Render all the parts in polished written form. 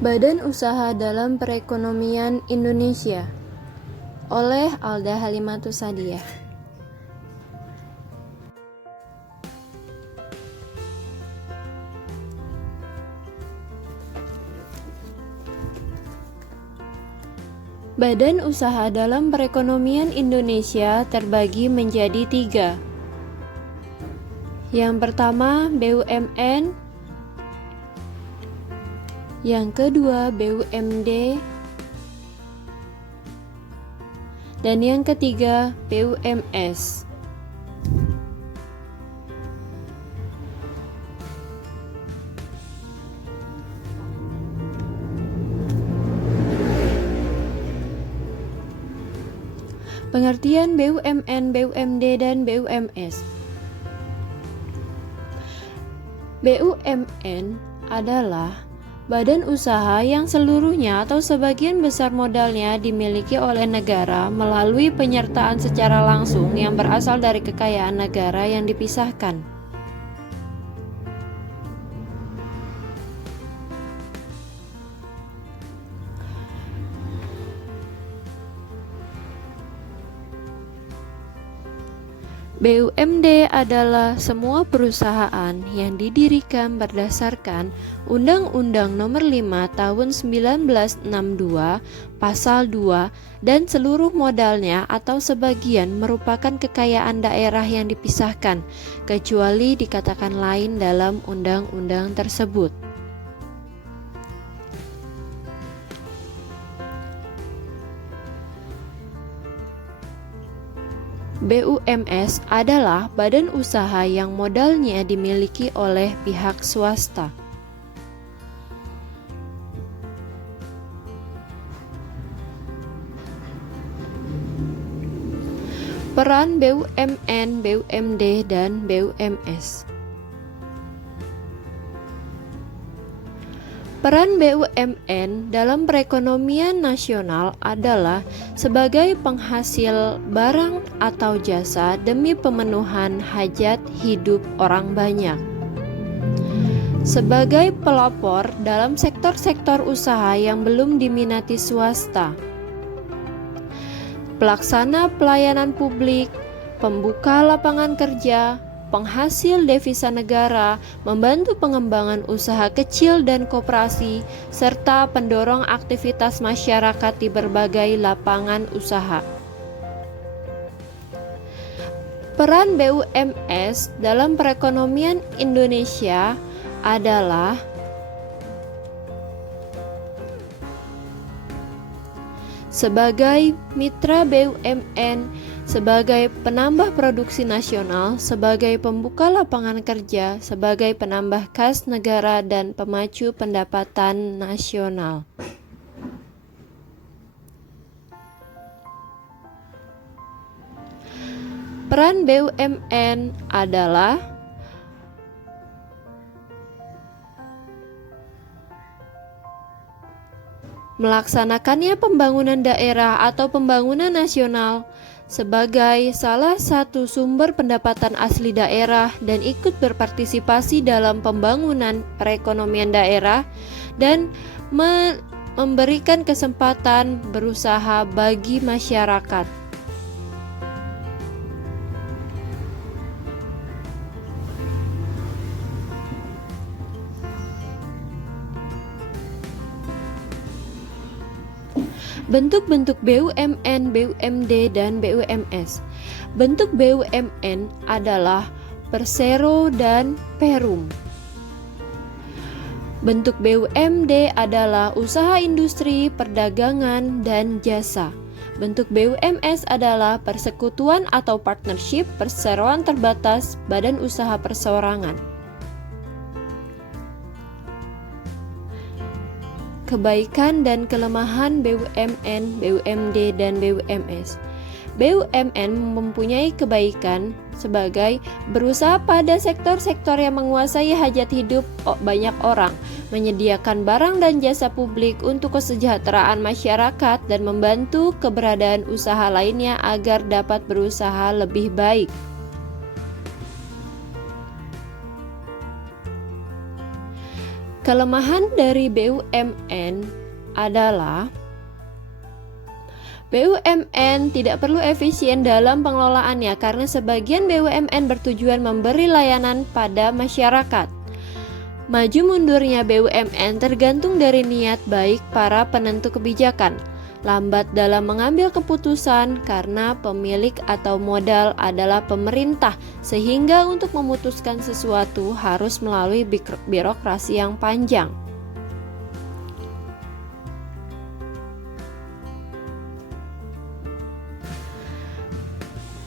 Badan Usaha dalam Perekonomian Indonesia oleh Alda Halimatus Sadiah. Badan Usaha dalam Perekonomian Indonesia terbagi menjadi 3. Yang pertama BUMN, yang kedua BUMD, dan yang ketiga BUMS. Pengertian BUMN, BUMD, dan BUMS. BUMN adalah badan usaha yang seluruhnya atau sebagian besar modalnya dimiliki oleh negara melalui penyertaan secara langsung yang berasal dari kekayaan negara yang dipisahkan. BUMD adalah semua perusahaan yang didirikan berdasarkan Undang-Undang Nomor 5 Tahun 1962 Pasal 2 dan seluruh modalnya atau sebagian merupakan kekayaan daerah yang dipisahkan, kecuali dikatakan lain dalam undang-undang tersebut. BUMS adalah badan usaha yang modalnya dimiliki oleh pihak swasta. Peran BUMN, BUMD, dan BUMS. Peran BUMN dalam perekonomian nasional adalah sebagai penghasil barang atau jasa demi pemenuhan hajat hidup orang banyak. Sebagai pelopor dalam sektor-sektor usaha yang belum diminati swasta. Pelaksana pelayanan publik, pembuka lapangan kerja, penghasil devisa negara, membantu pengembangan usaha kecil dan koperasi, serta pendorong aktivitas masyarakat di berbagai lapangan usaha. Peran BUMS dalam perekonomian Indonesia adalah sebagai mitra BUMN, sebagai penambah produksi nasional, sebagai pembuka lapangan kerja, sebagai penambah kas negara, dan pemacu pendapatan nasional. Peran BUMN adalah melaksanakannya pembangunan daerah atau pembangunan nasional sebagai salah satu sumber pendapatan asli daerah dan ikut berpartisipasi dalam pembangunan perekonomian daerah dan memberikan kesempatan berusaha bagi masyarakat. Bentuk-bentuk BUMN, BUMD, dan BUMS. Bentuk BUMN adalah Persero dan Perum. Bentuk BUMD adalah usaha industri, perdagangan, dan jasa. Bentuk BUMS adalah persekutuan atau partnership, perseroan terbatas, badan usaha perseorangan. Kebaikan dan kelemahan BUMN, BUMD, dan BUMS. BUMN mempunyai kebaikan sebagai berusaha pada sektor-sektor yang menguasai hajat hidup banyak orang, menyediakan barang dan jasa publik untuk kesejahteraan masyarakat, dan membantu keberadaan usaha lainnya agar dapat berusaha lebih baik. Kelemahan dari BUMN adalah BUMN tidak perlu efisien dalam pengelolaannya karena sebagian BUMN bertujuan memberi layanan pada masyarakat. Maju mundurnya BUMN tergantung dari niat baik para penentu kebijakan. Lambat dalam mengambil keputusan karena pemilik atau modal adalah pemerintah, sehingga untuk memutuskan sesuatu harus melalui birokrasi yang panjang.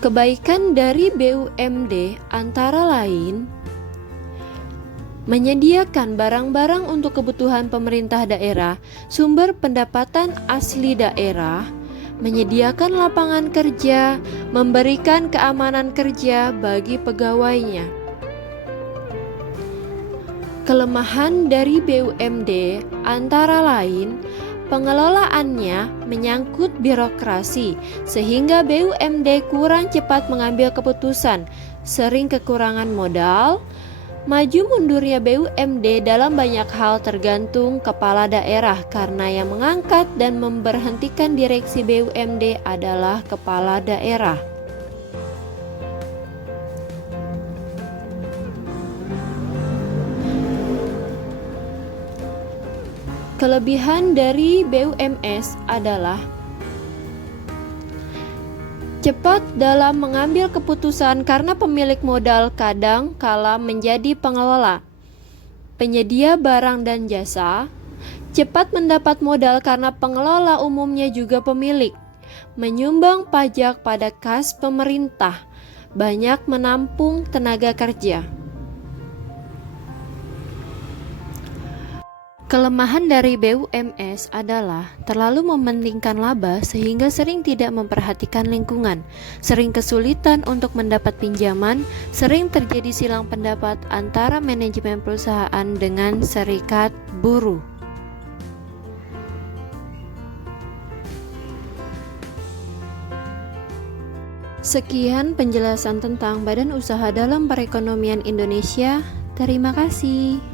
Kebaikan dari BUMD antara lain menyediakan barang-barang untuk kebutuhan pemerintah daerah, sumber pendapatan asli daerah, menyediakan lapangan kerja, memberikan keamanan kerja bagi pegawainya. Kelemahan dari BUMD antara lain pengelolaannya menyangkut birokrasi, sehingga BUMD kurang cepat mengambil keputusan, sering kekurangan modal. Maju mundurnya BUMD dalam banyak hal tergantung kepala daerah karena yang mengangkat dan memberhentikan direksi BUMD adalah kepala daerah. Kelebihan dari BUMS adalah cepat dalam mengambil keputusan karena pemilik modal kadang kala menjadi pengelola, penyedia barang dan jasa, cepat mendapat modal karena pengelola umumnya juga pemilik, menyumbang pajak pada kas pemerintah, banyak menampung tenaga kerja. Kelemahan dari BUMS adalah terlalu mementingkan laba sehingga sering tidak memperhatikan lingkungan, sering kesulitan untuk mendapat pinjaman, sering terjadi silang pendapat antara manajemen perusahaan dengan serikat buruh. Sekian penjelasan tentang Badan Usaha dalam Perekonomian Indonesia. Terima kasih.